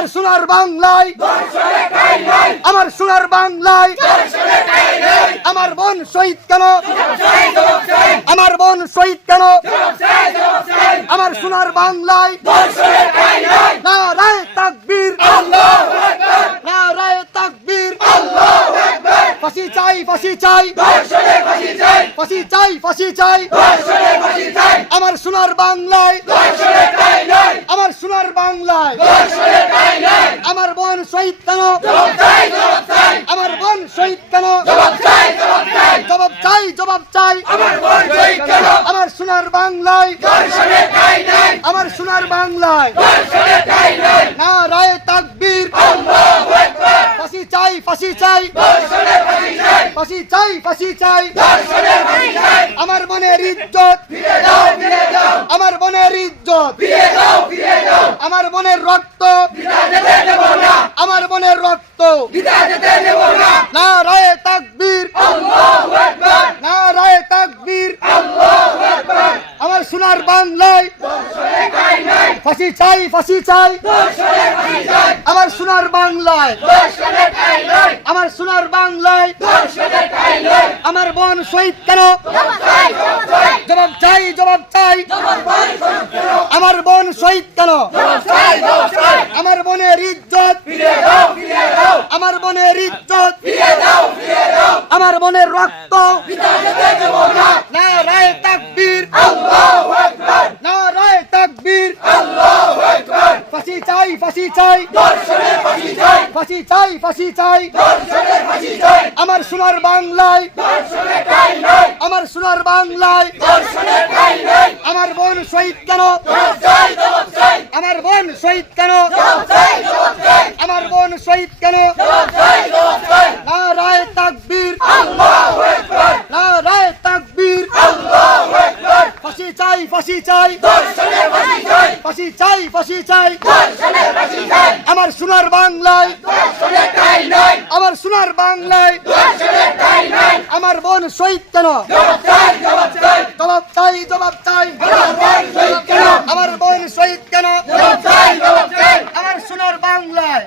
আমার সোনার বাংলায়। আমার সোনার বাংলায়। আমার বোন শহীদ কেন? আমার বোন শহীদ কেন? আমার সোনার বাংলায়। না রায় তাকবীর। না রায় তাকবীর। ফাঁসি চাই ফাঁসি চাই। ফাঁসি চাই। ফাঁসি চাই আমার সোনার বাংলায়। আমার সোনার বাংলায়। আমার বোন শহীদ কেন? আমার বোন শহীদ কেন? জবাব চাই জবাব চাই। আমার সোনার বাংলায়। আমার সোনার বাংলায়। না রায় তাকবীর। ফাঁসি চাই ফাঁসি চাই। ফাঁসি চাই। ফাঁসি চাই আমার মনের ইজ্জত। আমার বোনের ইজ্জত। আমার বোনের রক্ত। আমার বোনের রক্ত। না। রায় তাকবীর। না রায় তাকবীর। আমার সোনার বাংলায় ফাঁসি চাই ফাঁসি চাই। আমার সোনার বাংলায়। আমার সোনার বাংলায়। আমার বোন শহীদ কেন? জবাব চাই জবাব চাই। আমার বোন শহীদ কেন? আমার বোনের ইজ্জত। আমার বোনের ইজ্জত। আমার বোনের রক্ত। না, রায় তাকবীর। না রায় তাকবীর ফাঁসি চাই। ফাঁসি চাই। ফাঁসি চাই ফাঁসি চাই। আমার সোনার বাংলায়। আমার সোনার বাংলায়। আমার বোন শহীদ কেন? আমার বোন শহীদ কেন? আমার বোন শহীদ কেন? ফাঁসি চাই। ফাঁসি চাই। ফাঁসি চাই আমার সোনার বাংলায়। আমার সোনার বাংলায়। আমার বোন শহীদ কেন? জবাব চাই জবাব চাই। আমার বোন শহীদ কেন? আমার সোনার বাংলায়।